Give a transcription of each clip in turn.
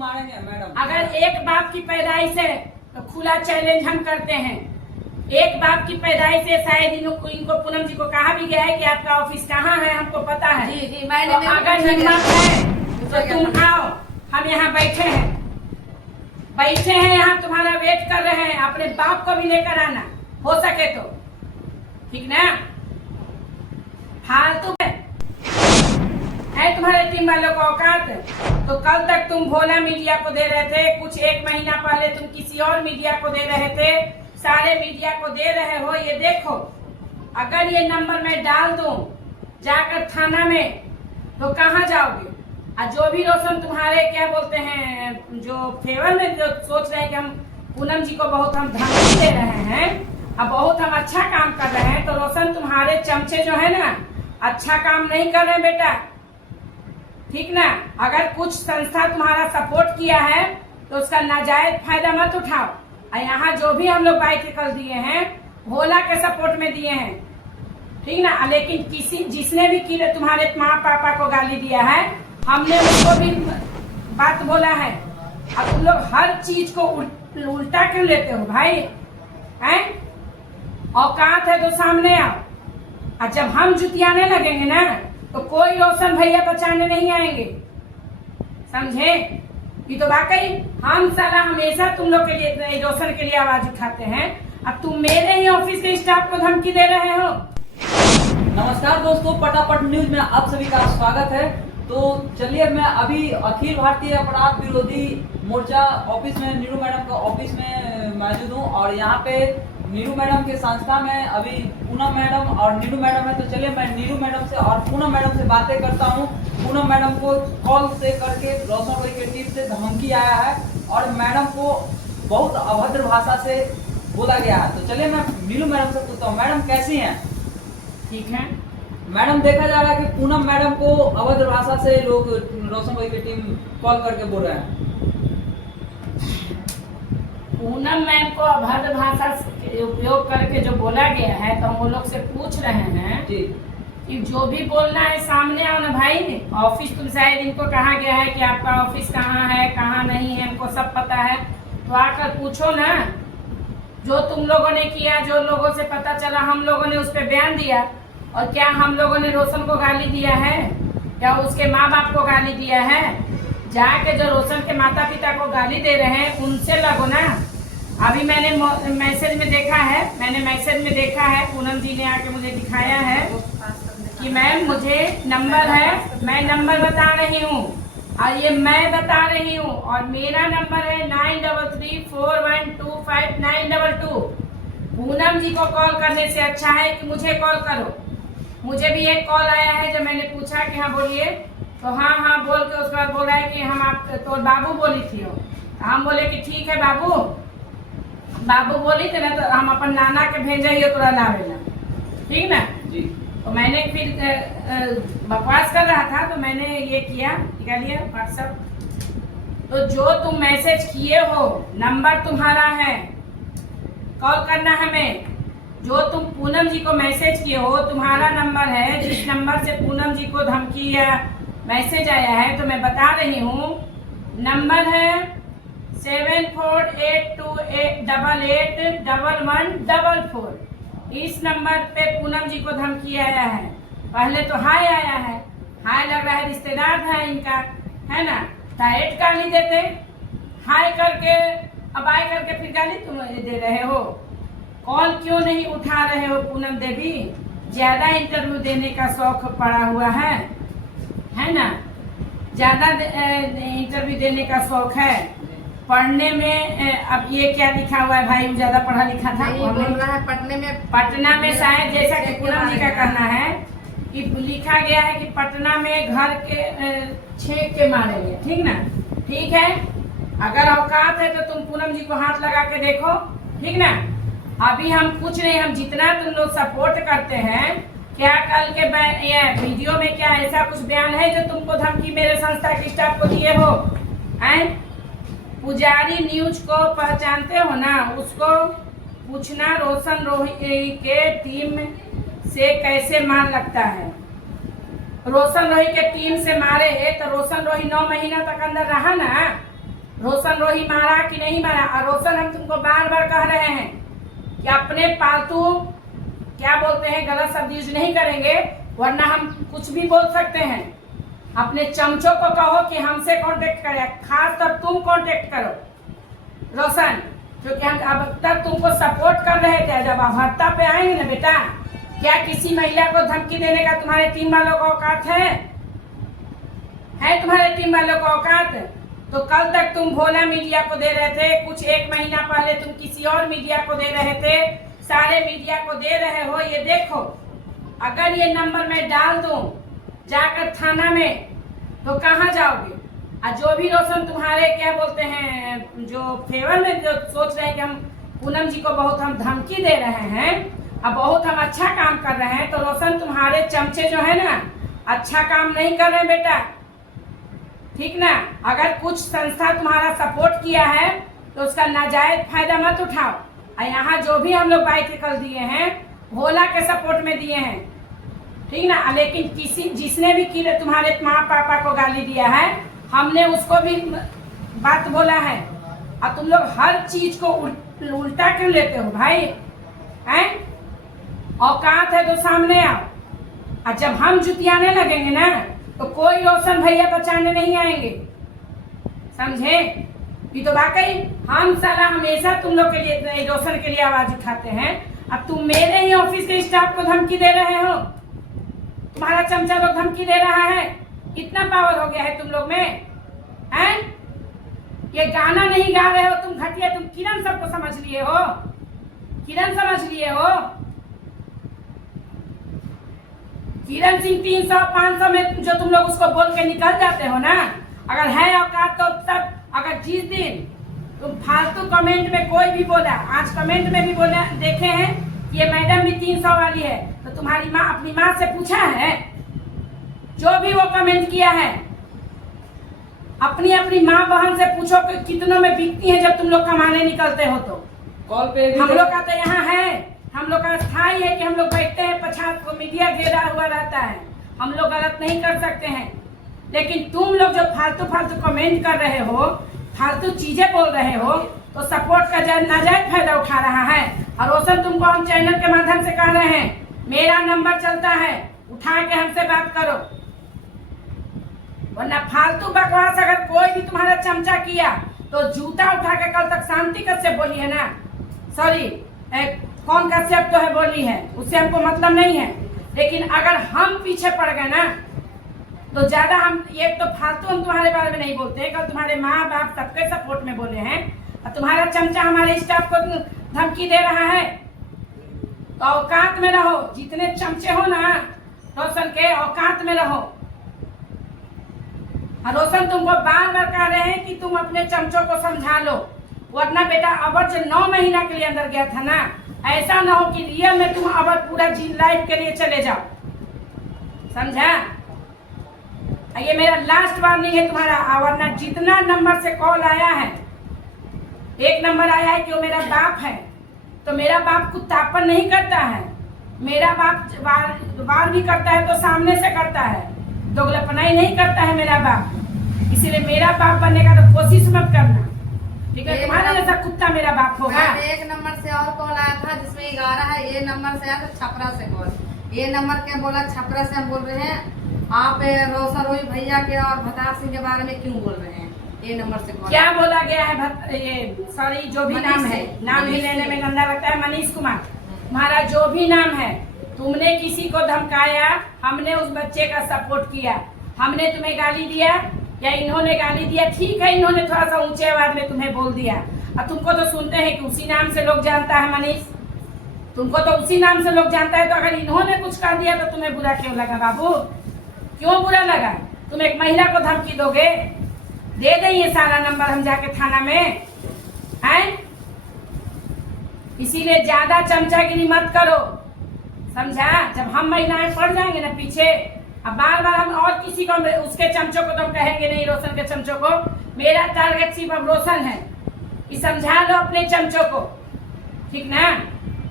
मारेंगे मैडम। अगर एक बाप की पैदाइश है तो खुला चैलेंज हम करते हैं। एक बाप की पैदाइश से शायद इनको पूनम जी को कहा भी गया है कि आपका ऑफिस कहाँ है, हमको पता है। जी जी मैंने तो अगर हिम्मत है तो तुम आओ, हम यहाँ बैठे हैं यहाँ तुम्हारा वेट कर रहे हैं। अपने बाप को भी लेकर आना हो सके तो, ठीक ना। फालतू है तुम्हारे टीम वालों को औकात। तो कल तक तुम भोला मीडिया को दे रहे थे, कुछ एक महीना पहले तुम किसी और मीडिया को दे रहे थे, सारे मीडिया को दे रहे हो। ये देखो, अगर ये नंबर मैं डाल दूं जाकर थाना में तो कहाँ जाओगे? और जो भी रोशन तुम्हारे क्या बोलते हैं, जो फेवर में जो सोच रहे हैं कि हम पूनम जी को बहुत हम धमकी दे रहे हैं, अब बहुत हम अच्छा काम कर रहे हैं, तो रोशन तुम्हारे चमचे जो है ना अच्छा काम नहीं कर रहे बेटा, ठीक ना। अगर कुछ संस्था तुम्हारा सपोर्ट किया है तो उसका नाजायज फायदा मत उठाओ। और यहाँ जो भी हम लोग बाइसिकल दिए हैं भोला के सपोर्ट में दिए हैं, ठीक ना। लेकिन जिसने भी तुम्हारे माँ पापा को गाली दिया है, हमने उसको भी बात बोला है। अब तुम लोग हर चीज को उल्टा क्यों लेते हो भाई? हैं? औकात है तो सामने आओ। और जब हम जुतियाने लगेंगे ना तो कोई रोशन भैया बचाने नहीं आएंगे, समझे? ये तो वाकई हम साला हमेशा तुम लोग के लिए, रोशन के लिए आवाज उठाते हैं। अब तुम मेरे ही ऑफिस के स्टाफ को धमकी दे रहे हो। नमस्कार दोस्तों, पटापट न्यूज में आप सभी का स्वागत है। तो चलिए, मैं अभी अखिल भारतीय अपराध विरोधी मोर्चा ऑफिस में, नीरू मैडम का ऑफिस में मौजूद हूँ। और यहाँ पे नीरू मैडम के संस्था में अभी पूनम मैडम और नीरू मैडम है। तो चलिए मैं नीरू मैडम से और पूनम मैडम से बातें करता हूँ। पूनम मैडम को कॉल से करके रोशन भाई के टीम से धमकी आया है और मैडम को बहुत अभद्र भाषा से बोला गया है। तो चलिए मैं नीरू मैडम से पूछता हूँ, मैडम कैसी हैं? ठीक है मैडम, देखा जा रहा है कि पूनम मैडम को अभद्र भाषा से लोग, रोशन भाई की टीम कॉल करके बोल रहे हैं। पूनम मैम को अभद्र भाषा उपयोग करके जो बोला गया है, तो हम वो लोग से पूछ रहे हैं जी कि जो भी बोलना है सामने आओ ना भाई। ऑफिस तुम शायद इनको कहा गया है कि आपका ऑफिस कहाँ है कहाँ नहीं है, हमको सब पता है, तो आकर पूछो ना। जो तुम लोगों ने किया, जो लोगों से पता चला, हम लोगों ने उस पर बयान दिया। और क्या हम लोगों ने रोशन को गाली दिया है? क्या उसके माँ बाप को गाली दिया है? जाके जो रोशन के माता पिता को गाली दे रहे हैं उनसे लगो ना। अभी मैंने मैसेज में देखा है, पूनम जी ने आके मुझे दिखाया है कि मैम मुझे नंबर है, मैं नंबर बता रही हूँ और ये मैं बता रही हूँ, और मेरा नंबर है 9334125922। पूनम जी को कॉल करने से अच्छा है कि मुझे कॉल करो। मुझे भी एक कॉल आया है जब मैंने पूछा कि हाँ बोलिए, तो हाँ बोल के उसके बाद बोल रहा है कि हम आप तो बाबू बोली थी हो। हम बोले कि ठीक है बाबू बोली थी ना, तो हम अपन नाना के भेजे ही तोरा लावे ना, ठीक ना जी। तो मैंने फिर बकवास कर रहा था, तो मैंने ये किया, निकालिए व्हाट्सएप। तो जो तुम मैसेज किए हो, नंबर तुम्हारा है, कॉल करना हमें। जो तुम पूनम जी को मैसेज किए हो, तुम्हारा नंबर है, जिस नंबर से पूनम जी को धमकी या मैसेज आया है, तो मैं बता रही हूँ नंबर है 7482881144। इस नंबर पे पूनम जी को धमकी आया है। पहले तो हाय आया है, हाय लग रहा है रिश्तेदार था इनका, है ना। डायरेक्ट गाली देते, हाय करके अब आय करके फिर गाली तुम दे रहे हो। कॉल क्यों नहीं उठा रहे हो पूनम देवी? ज्यादा इंटरव्यू देने का शौक पड़ा हुआ है ना, ज्यादा इंटरव्यू देने का शौक है। पढ़ने में अब ये क्या लिखा हुआ है भाई, ज्यादा पढ़ा लिखा था, बोल रहा है पटना में शायद, जैसा कि पूनम जी का कहना है कि लिखा गया है कि पटना में घर के 6 के मारेंगे, ठीक ना। ठीक है, अगर औकात है तो तुम पूनम जी को हाथ लगा के देखो, ठीक ना। अभी हम कुछ नहीं, हम जितना तुम लोग सपोर्ट करते हैं, क्या कल के वीडियो में क्या ऐसा कुछ बयान है जो तुमको धमकी मेरे संस्था के स्टाफ को दिए हो? पुजारी न्यूज को पहचानते हो ना, उसको पूछना रोशन रोही के टीम से कैसे मार लगता है। रोशन रोही के टीम से मारे है तो रोशन रोही 9 महीना तक अंदर रहा ना, रोशन रोही मारा कि नहीं मारा। और रोशन, हम तुमको बार बार कह रहे हैं कि अपने पालतू क्या बोलते हैं गलत शब्द यूज नहीं करेंगे, वरना हम कुछ भी बोल सकते हैं। अपने चमचों को कहो कि हमसे कांटेक्ट करे, खास तब तुम कांटेक्ट करो रोशन, क्योंकि हम अब तक तुमको सपोर्ट कर रहे थे। जब अभद्रता पे आएंगे ना बेटा, क्या किसी महिला को धमकी देने का तुम्हारे टीम वालों को औकात है तुम्हारे टीम वालों को औकात? तो कल तक तुम भोला मीडिया को दे रहे थे, कुछ एक महीना पहले तुम किसी और मीडिया को दे रहे थे, सारे मीडिया को दे रहे हो। ये देखो, अगर ये नंबर मैं डाल दूं जाकर थाना में तो कहाँ जाओगे? और जो भी रोशन तुम्हारे क्या बोलते हैं जो फेवर में जो सोच रहे हैं कि हम पूनम जी को बहुत हम धमकी दे रहे हैं, अब बहुत हम अच्छा काम कर रहे हैं, तो रोशन तुम्हारे चमचे जो है ना अच्छा काम नहीं कर रहे बेटा, ठीक ना। अगर कुछ संस्था तुम्हारा सपोर्ट किया है तो उसका नाजायज फायदा मत उठाओ। और यहाँ जो भी हम लोग बाइसिकल दिए हैं भोला के सपोर्ट में दिए हैं, ठीक ना। लेकिन किसी जिसने भी किले तुम्हारे माँ पापा को गाली दिया है, हमने उसको भी बात बोला है। और तुम लोग हर चीज को उल्टा क्यों लेते हो भाई? हैं? औकात है तो सामने आओ। और जब हम जुतियाने लगेंगे ना तो कोई रोशन भैया बचाने नहीं आएंगे, समझे? ये तो वाकई हम साला हमेशा तुम लोग के लिए रोशन के लिए आवाज उठाते हैं। अब तुम मेरे ही ऑफिस के स्टाफ को धमकी दे रहे हो, तुम्हारा चमचा लोग धमकी दे रहा है। इतना पावर हो गया है तुम लोग में, हैं? ये गाना नहीं गा रहे हो तुम घटिया, तुम किरण सबको समझ लिए हो, किरण समझ लिए हो। किरण सिंह 300-500 में जो तुम लोग उसको बोल के निकल जाते हो ना, अगर है औकात तो तब, अगर जिस दिन तुम फालतू कमेंट में कोई भी बोला, आज कमेंट में भी बोला देखे हैं ये मैडम भी 300 वाली है, तो तुम्हारी माँ अपनी माँ से पूछा है? जो भी वो कमेंट किया है अपनी अपनी माँ बहन से पूछो कि कितनों में बिकती है जब तुम लोग कमाने निकलते हो। तो कॉल पे हम लोग का तो यहाँ है, हम लोग का स्थायी है कि हम लोग बैठते हैं 50 को मीडिया घेरा हुआ रहता है, हम लोग गलत नहीं कर सकते हैं। लेकिन तुम लोग जो फालतू फालतू कमेंट कर रहे हो, फालतू चीजें बोल रहे हो, तो सपोर्ट का नाजायज फायदा उठा रहा है। और रोशन तुमको हम चैनल के माध्यम से कह रहे हैं, मेरा नंबर चलता है, उठा के हमसे बात करो, वरना फालतू बकवास अगर कोई भी तुम्हारा चमचा किया तो जूता उठा के कल तक शांति कश्यप बोली है ना, सॉरी कौन कश्यप तो है बोली है, उससे हमको मतलब नहीं है। लेकिन अगर हम पीछे पड़ गए ना तो ज्यादा हम ये तो फालतू हम तुम्हारे बारे में नहीं बोलते, कल तुम्हारे माँ बाप सबके सपोर्ट में बोले हैं और तुम्हारा चमचा हमारे स्टाफ को धमकी दे रहा है। तो औकात में रहो, जितने चमचे हो ना रोशन के, औकात में रहो। रोशन तुमको बार बार कह रहे हैं कि तुम अपने चमचों को समझा लो, वरना बेटा अबर जो 9 महीना के लिए अंदर गया था ना, ऐसा ना हो कि रियल में तुम अबर पूरा लाइफ के लिए चले जाओ, समझा? ये मेरा लास्ट वार्निंग है तुम्हारा। वरना जितना नंबर से कॉल आया है, एक नंबर आया है कि वो मेरा बाप है, तो मेरा बाप कुत्तापन नहीं करता है, मेरा बाप वार भी करता है तो सामने से करता है, दोगलापनाई नहीं करता है मेरा बाप। इसीलिए मेरा बाप बनने का तो कोशिश मत करना, ठीक है? तुम्हारे जैसा कुत्ता मेरा बाप होगा। एक नंबर से और कॉल आया था जिसमें 11 है, ये नंबर से आया था छपरा से कॉल। ये नंबर क्या बोला, छपरा से हम बोल रहे हैं, आप रोशन रोही भैया के और भतार सिंह के बारे में क्यों बोल रहे हैं? ये नंबर से कॉल क्या बोला गया है? ये सॉरी जो भी नाम है, नाम ही लेने में गंदा लगता है। मनीष कुमार, तुम्हारा जो भी नाम है, तुमने किसी को धमकाया, हमने उस बच्चे का सपोर्ट किया, हमने तुम्हें गाली दिया या इन्होंने गाली दिया? ठीक है, इन्होंने थोड़ा सा ऊंचे आवाज में तुम्हें बोल दिया, और तुमको तो सुनते हैं कि उसी नाम से लोग जानता है। मनीष, तुमको तो उसी नाम से लोग जानता है, तो अगर इन्होंने कुछ कर दिया तो तुम्हें बुरा क्यों लगा बाबू? क्यों बुरा लगा? तुम एक महिला को धमकी दोगे? दे दें ये सारा नंबर हम जाके थाना में, हैं? इसीलिए ज्यादा चमचागिरी मत करो, समझा? जब हम महिलाएं पड़ जाएंगे ना पीछे, अब बार बार हम और किसी को, उसके चमचों को तो हम कहेंगे नहीं, रोशन के चमचों को। मेरा टारगेट सिर्फ अब रोशन है कि समझा लो अपने चमचों को, ठीक ना?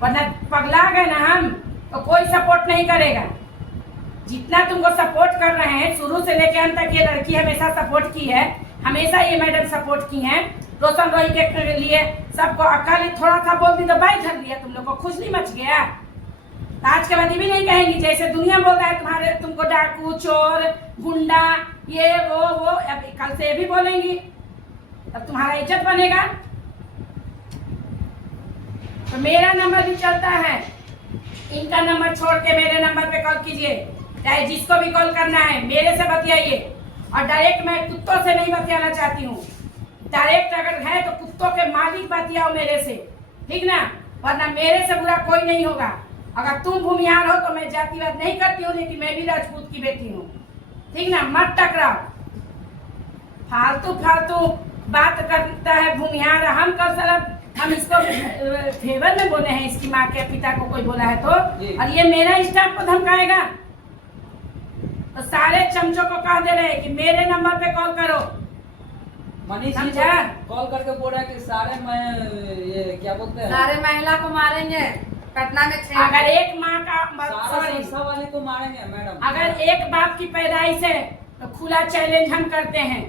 वरना पगला गए ना हम तो कोई सपोर्ट नहीं करेगा। जितना तुमको सपोर्ट कर रहे हैं, शुरू से लेकर अंत तक ये लड़की हमेशा सपोर्ट की है, हमेशा ये मैडम सपोर्ट की हैं रोशन रोही के लिए। सबको अकाली थोड़ा सा बोल दी तो बाई धर दिया, तुम लोग को खुजली मच गया। आज के बाद ये भी नहीं कहेंगी जैसे दुनिया बोल रहा है तुम्हारे, तुमको डाकू, चोर, गुंडा, ये वो अब कल से ये भी बोलेंगी, तब तुम्हारा इज्जत बनेगा। तो मेरा नंबर भी चलता है, इनका नंबर छोड़ के मेरे नंबर पे कॉल कीजिए, चाहे जिसको भी कॉल करना है मेरे से बतियाइए। और डायरेक्ट मैं कुत्तों से नहीं बतियाना चाहती हूँ, डायरेक्ट अगर है तो कुत्तों के मालिक बतियाओ मेरे से, ठीक ना, वरना मेरे से बुरा कोई नहीं होगा। अगर तुम भूमिहार हो तो मैं जातिवाद नहीं करती हूँ, लेकिन मैं भी राजपूत की बेटी हूँ, ठीक ना, मत टकराओ। फालतू फालतू बात करता है भूमिहार, हम कल सर हम इसको फेवर में बोले हैं, इसकी माँ के पिता को कोई बोला है तो, और ये मेरा स्टाफ को धमकाएगा। तो सारे चमचों को कह दे रहे हैं कि मेरे नंबर पे कॉल करो। मनीष जी कॉल करके बोल रहा है कि सारे ये क्या बोलते हैं, सारे महिला को मारेंगे, पटना में 6। अगर एक माँ का सॉरी संस्था वाले को मारेंगे मैडम। अगर एक बाप की पैदाइश है तो खुला चैलेंज हम करते हैं।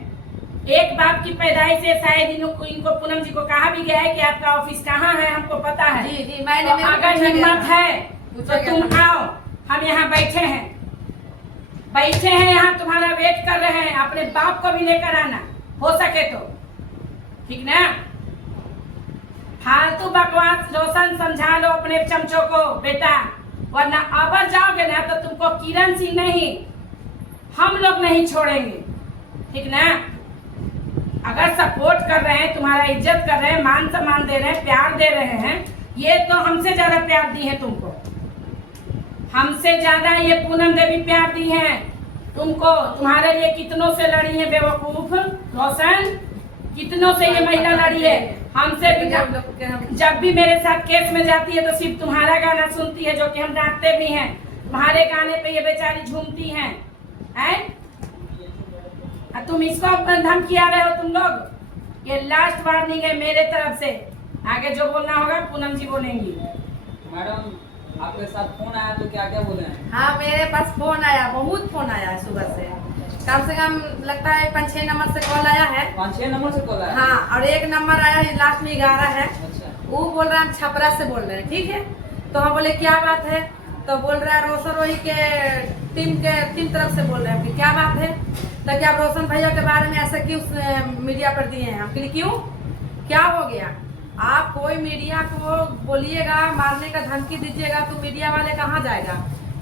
एक बाप की पैदाइश से शायद इनको पूनम जी को कहा भी गया है कि आपका ऑफिस कहाँ है, हमको पता है। जी जी मैंने तो अगर हिम्मत है तो तुम आओ, हम यहाँ बैठे हैं यहाँ तुम्हारा वेट कर रहे हैं। अपने बाप को भी लेकर आना हो सके तो, ठीक ना। फालतू बकवास रोशन समझा लो अपने चमचों को बेटा, वरना अबर जाओगे ना तो तुमको किरण सिंह नहीं, हम लोग नहीं छोड़ेंगे, ठीक ना। अगर सपोर्ट कर रहे हैं, तुम्हारा इज्जत कर रहे हैं, मान सम्मान दे रहे हैं, प्यार दे रहे हैं, ये तो हमसे ज्यादा प्यार दी है तुमको, हमसे ज्यादा ये पूनम देवी प्यार दी है तुमको। तुम्हारे लिए कितनों से लड़ी है बेवकूफ रोशन, कितनों से ये महिला लड़ी है हमसे भी। जब भी मेरे साथ केस में जाती है तो सिर्फ तुम्हारा गाना सुनती है, जो कि हम डांटते भी हैं। तुम्हारे गाने पे ये बेचारी झूमती हैं, तुम इसको धमकी आ रहे हो तुम लोग। ये लास्ट वार्निंग है मेरे तरफ से, आगे जो बोलना होगा पूनम जी बोलेंगी। मैडम आपके साथ फोन आया तो क्या क्या बोले हैं? हाँ मेरे पास फोन आया, बहुत फोन आया है सुबह से, कम से कम लगता है 5-6 नंबर से कॉल आया है। 5-6 नंबर से कॉल आया? हाँ, और एक नंबर आया है लास्ट में 11 है। अच्छा। वो बोल रहा है छपरा से बोल रहे हैं, ठीक है। तो हम बोले क्या बात है, तो बोल रहा है रोशन रोही के टीम तरफ से बोल रहे हैं कि क्या बात है, तो क्या आप रोशन भैया के बारे में ऐसा क्यों मीडिया पर दिए हैं। हम कहे क्यों, क्या हो गया, आप कोई मीडिया को बोलिएगा, मारने का धमकी दीजिएगा तो मीडिया वाले कहाँ जाएगा।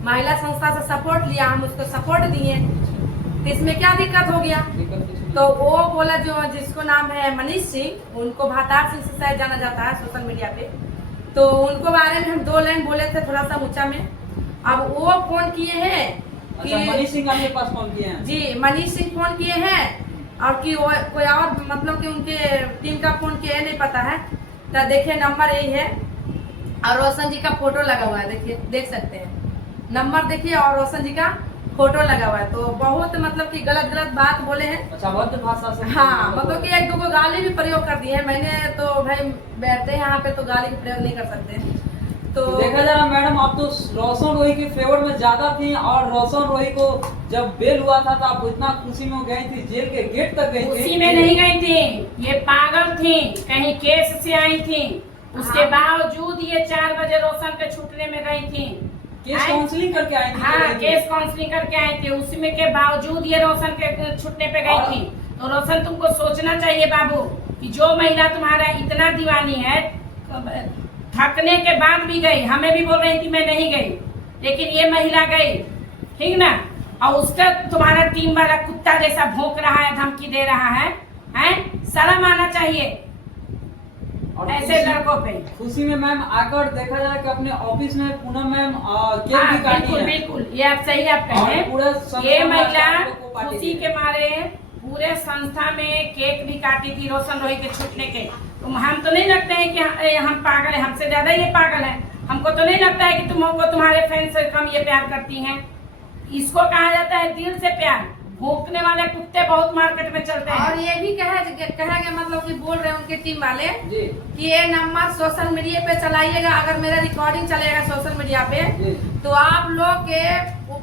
महिला संस्था से सपोर्ट लिया, हम उसको सपोर्ट दिए, तो इसमें क्या दिक्कत हो गया। तो वो बोला जो जिसको नाम है मनीष सिंह, उनको भातार सिंह से शायद जाना जाता है सोशल मीडिया पे, तो उनको बारे में हम 2 लाइन बोले थे थोड़ा सा ऊंचा में। अब वो फोन किए हैं कि मनीष सिंह आपके पास फोन किए हैं? जी मनीष सिंह फोन किए हैं, और कि कोई और मतलब कि उनके टीम का फोन किया नहीं पता है। तो देखिए नंबर यही है, और रोशन जी का फोटो लगा हुआ है, देखिए देख सकते हैं नंबर, देखिए और रोशन जी का फोटो लगा हुआ है। तो बहुत मतलब कि गलत बात बोले हैं। अच्छा, भद्र भाषा से? हाँ, मतलब कि 1-2 गाली भी प्रयोग कर दी है। मैंने तो भाई बैठते हैं यहाँ पे तो गाली का प्रयोग नहीं कर सकते। तो देखा जाए मैडम, आप तो रोशन रोही के फेवर में ज्यादा थी, और रोशन रोही को जब बेल हुआ था तो आप इतना खुशी में गई थी, जेल के गेट तक गई थी। खुशी में नहीं गई थी, ये पागल थी, कहीं केस से आई थी, उसके बावजूद ये 4 बजे रोशन के छूटने में गई थी। केस काउंसलिंग करके आई थी? हाँ, केस काउंसलिंग करके आई थी, उसमें के बावजूद ये रोशन के छूटने पे गई थी। तो रोशन तुमको सोचना चाहिए बाबू कि जो महिला तुम्हारा इतना दीवानी है, थकने के बाद भी गई, हमें भी बोल रही थी मैं नहीं गई, लेकिन ये महिला गई, ठीक ना। और उसका तुम्हारा टीम वाला कुत्ता जैसा भौंक रहा है, धमकी दे रहा है, शर्म आना चाहिए और ऐसे लड़कों पे। खुशी में मैम आकर देखा जाए कि अपने ऑफिस में पूनम मैम केक भी काटी है। बिल्कुल, ये आप सही आप कहें। ये महिला खुशी के मारे पूरे संस्था में केक भी काटी थी रोशन रोही के छूटने के। तो हम तो नहीं लगते हैं कि हम पागल है, हमसे ज्यादा ये पागल है। हमको तो नहीं लगता है कि तुमको तुम्हारे फैन से कम ये प्यार करती हैं। इसको कहा जाता है दिल से प्यार। भौंकने वाले कुत्ते बहुत मार्केट में चलते हैं। और ये भी कहेंगे मतलब कि बोल रहे हैं उनके टीम वाले जी कि ये नंबर सोशल मीडिया पे चलाइएगा, अगर मेरा रिकॉर्डिंग चलेगा सोशल मीडिया पे तो आप लोग के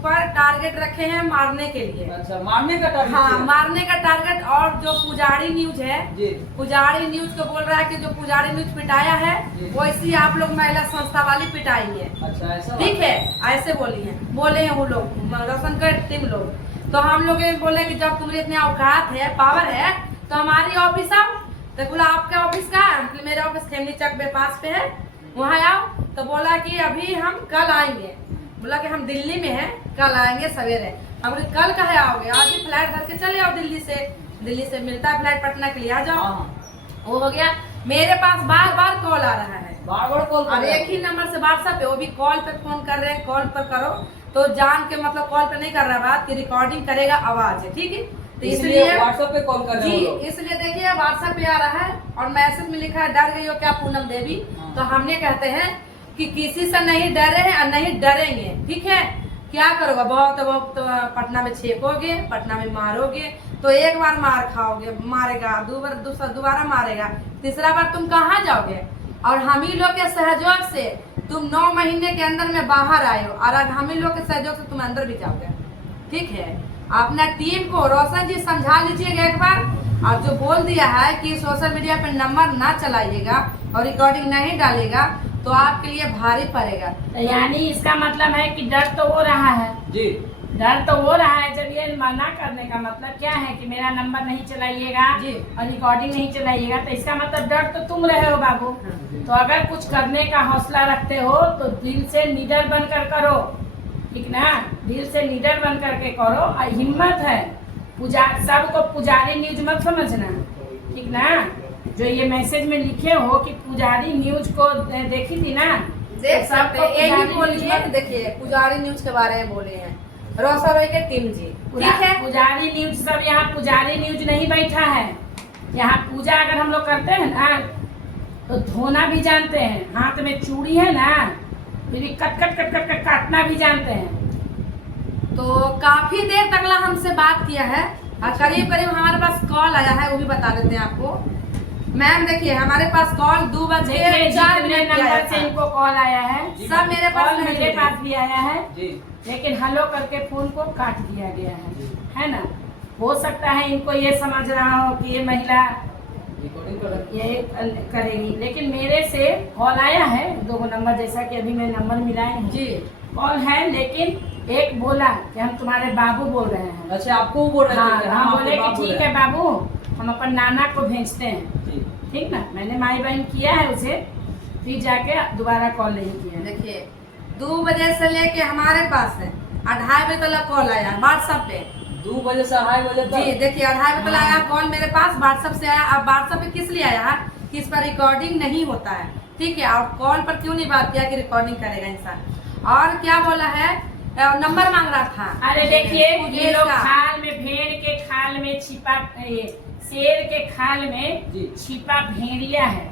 ऊपर टारगेट रखे हैं मारने के लिए। अच्छा, मारने का टारगेट? हाँ, मारने का टारगेट। और जो पुजारी न्यूज है जी, पुजारी न्यूज को बोल रहा है कि जो पुजारी न्यूज पिटाया है जी। वैसी आप लोग महिला संस्था वाली पिटाएंगे। अच्छा, ऐसा ठीक है, ऐसे बोले हैं वो लोग, रोशन कर टीम लोग। तो हम लोग ये बोले कि जब तुम्हें इतने औकात है, पावर है, तो हमारी ऑफिस आओ। तो बोला आपका ऑफिस कहाँ है? कि मेरा ऑफिस खेमनी चक बाईपास पे है, वहाँ आओ। तो बोला कि अभी हम कल आएंगे। बोला कि हम दिल्ली में हैं, कल आएंगे सवेरे। अब कल कहे आओगे? आज ही फ्लाइट धर के चले आओ दिल्ली से मिलता है फ्लाइट पटना के लिए, आ जाओ। वो हो गया। मेरे पास बार बार कॉल आ रहा है, बार कॉल, और एक ही नंबर से व्हाट्सएप पे, वो भी कॉल पे फोन कर रहे हैं। कॉल पर करो तो जान के, मतलब कॉल पे नहीं कर रहा बात, कि रिकॉर्डिंग करेगा आवाज है, ठीक है। तो इसलिए व्हाट्सएप पे कॉल कर रहे जी, हो? इसलिए देखिए व्हाट्सएप पे आ रहा है और मैसेज में लिखा है डर गई हो क्या पूनम देवी। तो हमने कहते हैं कि किसी से नहीं डरे हैं और नहीं डरेंगे, ठीक है। क्या करोगे? बहुत पटना में छेकोगे, पटना में मारोगे, तो एक बार मार खाओगे, मारेगा दोबारा मारेगा, तीसरा बार तुम कहाँ जाओगे? और हम ही लोग के सहयोग से तुम 9 महीने के अंदर में बाहर आए हो, और अब हम ही लोग के सहयोग से तुम अंदर भी जाओगे, ठीक है। अपना टीम को रोशन जी समझा लीजिएगा एक बार। और जो बोल दिया है कि सोशल मीडिया पे नंबर ना चलाइएगा और रिकॉर्डिंग नहीं डालेगा, तो आपके लिए भारी पड़ेगा। तो यानी इसका मतलब है कि डर तो हो रहा है जी, डर तो हो रहा है। जब ये मना करने का मतलब क्या है कि मेरा नंबर नहीं चलाइएगा जी। और रिकॉर्डिंग नहीं चलाइएगा, तो इसका मतलब डर तो तुम रहे हो बाबू। तो अगर कुछ करने का हौसला रखते हो तो दिल से निडर बनकर करो, ठीक ना। दिल से निडर बन करके करो, और हिम्मत है। सबको पुजारी न्यूज मत समझना, ठीक ना। जो ये मैसेज में लिखे हो कि पुजारी न्यूज को देखी थी ना, देख तो सकते हैं, यही बोलिए। देखिए पुजारी न्यूज के बारे में बोले हैं रोशन रोई के टीम जी, ठीक है। पुजारी न्यूज सब, यहाँ पुजारी न्यूज नहीं बैठा है। यहाँ पूजा अगर हम लोग करते हैं ना, तो धोना भी जानते हैं, हाथ में चूड़ी है ना, फिर भी cut cut cut cut cut काटना भी जानते हैं। तो काफी देर तक हमसे बात किया है, और करीब करीब हमारे पास कॉल आया है, वो भी बता देते हैं आपको। मैम देखिए, हमारे पास कॉल 2 बजे 4 मिनट नंबर से इनको कॉल आया है, सब मेरे पास, मेरे पास भी आया है जी। लेकिन हेलो करके फोन को काट दिया गया है ना। हो सकता है इनको ये समझ रहा हो कि ये महिला ये करेगी, लेकिन मेरे से कॉल आया है 2 नंबर, जैसा कि अभी मैं नंबर मिलाए हैं जी। कॉल है, लेकिन एक बोला कि हम तुम्हारे बाबू बोल रहे हैं। अच्छा, आपको बोल रहे थे? हाँ, बोले कि ठीक है बाबू, हम अपन नाना को भेजते हैं, जी। ठीक ना। मैंने माई बहन किया है उसे, फिर जाके दोबारा कॉल नहीं किया। देखिए 2 बजे से लेके हमारे पास है 2:30 बजे तक कॉल आया व्हाट्सएप पे। 2 बजे से 2:30 बजे तक? जी देखिए 2:30 बजे तक आया कॉल मेरे पास, व्हाट्सएप से आया। अब व्हाट्सएप पे किस लिए आया है कि इस पर रिकॉर्डिंग नहीं होता है, ठीक है। और कॉल पर क्यों नहीं बात किया कि रिकॉर्डिंग करेगा इंसान। और क्या बोला है, नंबर मांग रहा था। अरे देखिए, ये लोग इसका। खाल में, भेड़ के खाल में छिपा, ये शेर के खाल में जी। छिपा भेड़िया है,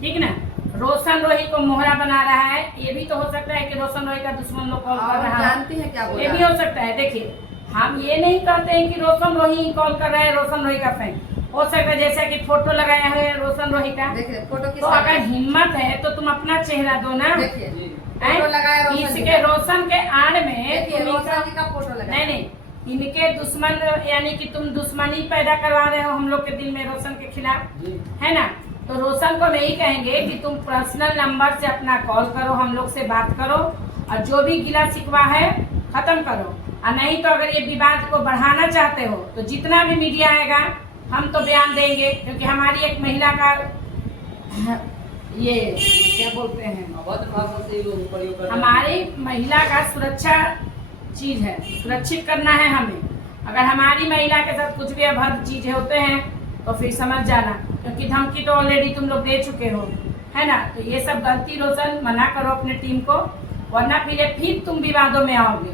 ठीक ना। रोशन रोही को मोहरा बना रहा है। ये भी तो हो सकता है कि रोशन रोही का दुश्मन लोग कॉल कर रहा है, जानती है क्या बोला? ये भी हो सकता है। देखिए, हम ये नहीं कहते हैं कि रोशन रोही कॉल कर रहा है, रोशन रोही का फैन हो सकता है, जैसा कि फोटो लगाया है रोशन रोही का। देखिए फोटो तो अगर हिम्मत है तो तुम अपना चेहरा दो ना। देखिए जी। फोटो लगाया रोशन जी इसके का। रोशन के आड़ में देखिए तुम रोशन इनका- जी का फोटो लगाया। नहीं, इनके दुश्मन, यानी कि तुम दुश्मनी पैदा करवा रहे हो हम लोग के दिल में रोशन के खिलाफ, जी। है ना। तो रोशन को नहीं कहेंगे कि तुम पर्सनल नंबर से अपना कॉल करो, हम लोग से बात करो, और जो भी गिला शिकवा है खत्म करो। और नहीं तो अगर ये विवाद को बढ़ाना चाहते हो तो जितना भी मीडिया आएगा हम तो बयान देंगे, क्योंकि हमारी एक महिला का ये क्या बोलते हैं, अभद्र भाषा से लोग प्रयोग कर रहे हैं। हमारी महिला का सुरक्षा चीज है, सुरक्षित करना है हमें। अगर हमारी महिला के साथ कुछ भी अभद्र चीज होते हैं तो फिर समझ जाना, क्योंकि धमकी तो ऑलरेडी तुम लोग दे चुके हो, है ना। तो ये सब गलती रोशन मना करो अपने टीम को, वरना फिर तुम विवादों में आओगे।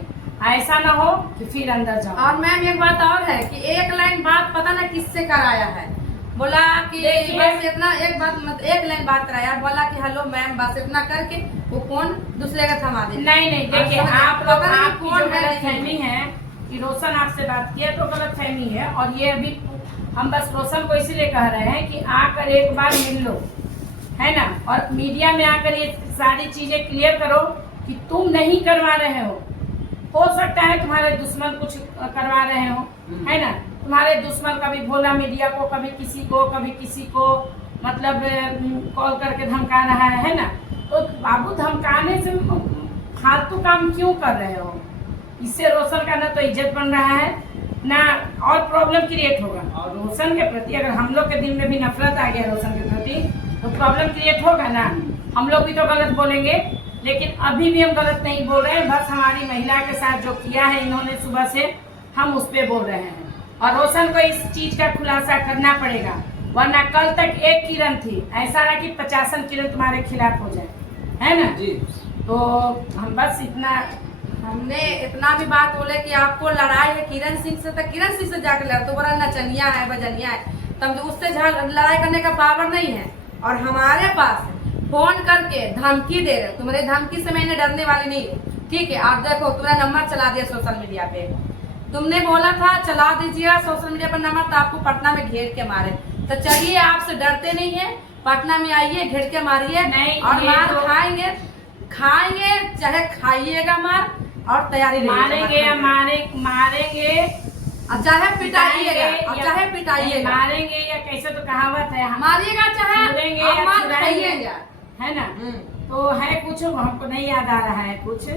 ऐसा ना हो कि फिर अंदर जाओ। और मैम एक बात और है कि एक लाइन बात पता ना किससे कराया है, बोला कि बस इतना एक लाइन बात कराया, बोला कि हेलो मैम बस इतना करके वो फोन दूसरे का थमा दे। नहीं देखिए, आप लोग आपकी जो कौन है गलतफहमी है कि रोशन आपसे बात किया तो गलतफहमी है। और ये अभी हम बस रोशन को इसीलिए कह रहे हैं कि आकर एक बार मिल लो, है ना। और मीडिया में आकर ये सारी चीजें क्लियर करो कि तुम नहीं करवा रहे हो, हो सकता है तुम्हारे दुश्मन कुछ करवा रहे हो, है ना। तुम्हारे दुश्मन कभी भोला मीडिया को, कभी किसी को मतलब कॉल करके धमका रहा है ना। तो बाबू धमकाने से फालतू काम क्यों कर रहे हो? इससे रोशन का ना तो इज्जत बन रहा है ना और प्रॉब्लम क्रिएट होगा। और रोशन के प्रति अगर हम लोग के दिल में भी नफरत आ गया रोशन के प्रति तो प्रॉब्लम क्रिएट होगा ना। हम लोग भी तो गलत बोलेंगे, लेकिन अभी भी हम गलत नहीं बोल रहे हैं। बस हमारी महिला के साथ जो किया है इन्होंने सुबह से, हम उस पर बोल रहे हैं। और रोशन को इस चीज का खुलासा करना पड़ेगा, वरना कल तक एक किरण थी, ऐसा ना कि 50 किरण तुम्हारे खिलाफ हो जाए, है ना जी। तो हम बस इतना, हमने इतना भी बात बोले कि आपको लड़ाई है किरण सिंह से, तो किरण सिंह से जाकर लड़, तो बड़ा नचनिया है बजनिया है, तब उससे लड़ाई करने का पावर नहीं है। और हमारे पास फोन करके धमकी दे रहे, तुम्हारे धमकी से मैंने डरने वाली नहीं, ठीक है। आप देखो तुम्हारा नंबर चला दिया सोशल मीडिया पे, तुमने बोला था चला दीजिएगा सोशल मीडिया पर नंबर, तो आपको पटना में घेर के मारे। तो चलिए, आपसे डरते नहीं है, पटना में आइए, घेर के मारिए और मार खाएंगे चाहे खाइएगा मार, और तैयारी मारेंगे या मारेंगे चाहे पिटाइएगा, मारेंगे या कैसे तो कहावत है, मारिएगा चाहे छुड़ाएंगे, है ना। तो है कुछ हमको नहीं याद आ रहा है कुछ।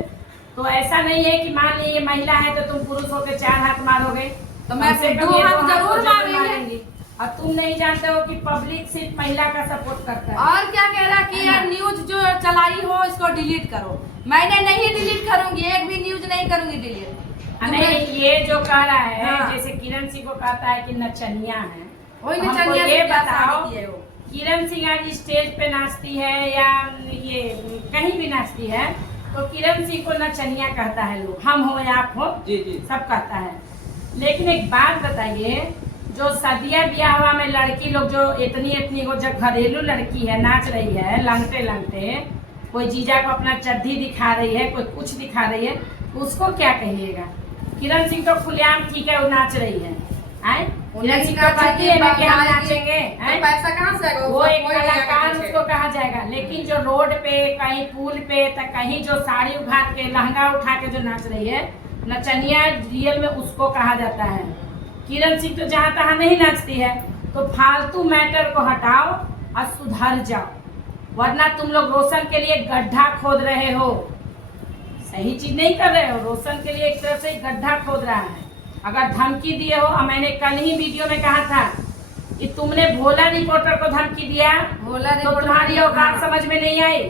तो ऐसा नहीं है कि मान लीजिए महिला है तो तुम पुरुष होकर 4 हाथ मारोगे, तो मैं 2 हाथ जरूर मारेंगे। और तुम नहीं जानते हो कि पब्लिक सिर्फ महिला का सपोर्ट करता है। और क्या कह रहा कि यार न्यूज जो चलाई हो इसको डिलीट करो, मैंने नहीं डिलीट करूंगी, एक भी न्यूज नहीं करूंगी डिलीट। नहीं, ये जो कह रहा है जैसे किरण सिंह को कहता है कि नचनिया है, वही नचनिया। ये बताओ किरण सिंह आज स्टेज पे नाचती है या ये कहीं भी नाचती है तो किरण सिंह को नचनिया कहता है लोग, हम हो या आप हो, जी सब कहता है। लेकिन एक बात बताइए, जो शादियां ब्याह में लड़की लोग जो इतनी को जब घरेलू लड़की है नाच रही है लंगटे, कोई जीजा को अपना चड्ढी दिखा रही है, कोई कुछ दिखा रही है, उसको क्या कहिएगा? किरण सिंह तो खुलेआम ठीक है, वो नाच रही है, किरण सिंह तो कहती है ना कि हम नाचेंगे, पैसा कहाँ से आएगा? वो एक कलाकार उसको कहा जाएगा। लेकिन जो रोड पे, कहीं पुल पे, तो कहीं जो साड़ी उठा के लहंगा उठा के जो नाच रही है नचनिया, रियल में उसको कहा जाता है। किरण सिंह तो जहाँ तहाँ नहीं नाचती है। तो फालतू मैटर को हटाओ और सुधर जाओ, वरना तुम लोग रोशन के लिए गड्ढा खोद रहे हो, सही चीज नहीं कर रहे हो। रोशन के लिए एक तरफ से गड्ढा खोद रहा है। अगर धमकी दिए हो, और मैंने कल ही वीडियो में कहा था कि तुमने भोला रिपोर्टर को धमकी दिया, तो तुम्हारी औकात समझ में नहीं आई,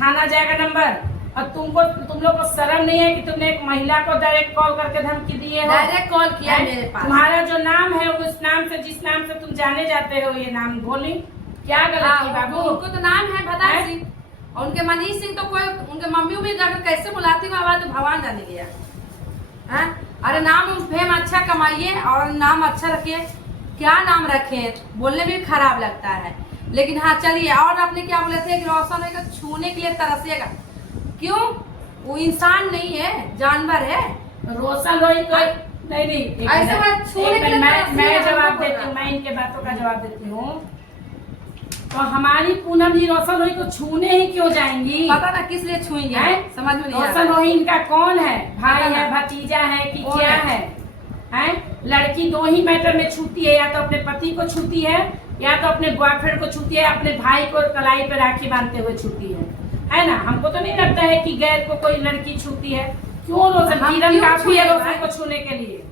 थाना जाएगा नंबर। और तुम लोग को शर्म नहीं है कि तुमने एक महिला को डायरेक्ट कॉल करके धमकी दिए हो? डायरेक्ट कॉल किया मेरे पास। तुम्हारा जो नाम है उस नाम से, जिस नाम से तुम जाने जाते हो, ये नाम बोली क्या गलत की बाबू? उनको तो नाम है भदार सिंह, और उनके मनीष सिंह तो कोई, उनके मम्मी भी जाकर कैसे बुलाती हूँ आवाज, तो भगवान जाने गया है। अरे नाम फेम अच्छा कमाइए और नाम अच्छा रखिए, क्या नाम रखे, बोलने में भी खराब लगता है। लेकिन हाँ चलिए, और आपने क्या बोले थे कि रोशन भाई को छूने के लिए तरसेगा, क्यों? वो इंसान नहीं है, जानवर है। रोशन रोहित नहीं ऐसे छूने के लिए मैं जवाब देती हूँ, मैं इनके बातों का जवाब देती हूँ। तो हमारी पूनम जी रोशन रोहित को छूने ही क्यों जाएंगी? पता ना किस लिए छुएंगे, समझ में नहीं आ रहा। रोशन रोहित इनका कौन है? भाई है, भतीजा है कि क्या है? लड़की 2 ही मैटर में छूती है, या तो अपने पति को छूती है, या तो अपने बॉयफ्रेंड को छूती है, अपने भाई को कलाई पे राखी बांधते हुए छूती है ना। हमको तो नहीं लगता है कि गैर को कोई लड़की छूती है। क्यों? रोशन किरण काफी है रोशन को छूने के लिए,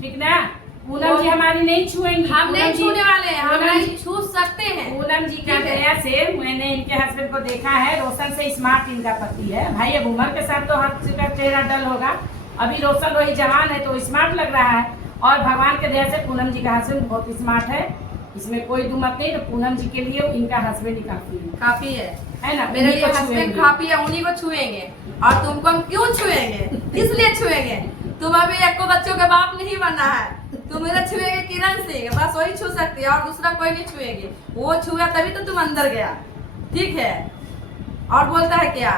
ठीक ना। पूनम जी हमारी नहीं छुएंगी, हम नहीं छूने वाले हैं, हम नहीं छू सकते हैं। पूनम जी की दया से मैंने इनके हस्बैंड को देखा है, रोशन से स्मार्ट इनका पति है। भाई अब उम्र के साथ तो हर का चेहरा डल होगा, अभी रोशन रोहित जवान है तो स्मार्ट लग रहा है। और भगवान के दया से पूनम जी का हस्बैंड बहुत स्मार्ट है, इसमें कोई दुमत नहीं। तो पूनम जी के लिए इनका हस्बैंड ही काफी है ना। मेरे लिए हस्बैंड काफी है, उन्हीं को छुएंगे। और तुमको हम क्यों छुएंगे, किस लिए छुएंगे? तुम अभी एक को बच्चों का बाप नहीं बनना है, तुम मेरा छुएंगे किरण सिंह, बस वही छू सकती है और दूसरा कोई नहीं छुएंगे। वो छुआ तभी तो तुम अंदर गया, ठीक है। और बोलता है क्या?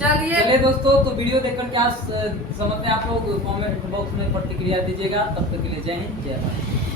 चलिए दोस्तों, तो वीडियो देखकर क्या समझते हैं आप लोग, कमेंट बॉक्स में प्रतिक्रिया दीजिएगा। तब तक के लिए जय हिंद, जय भारत।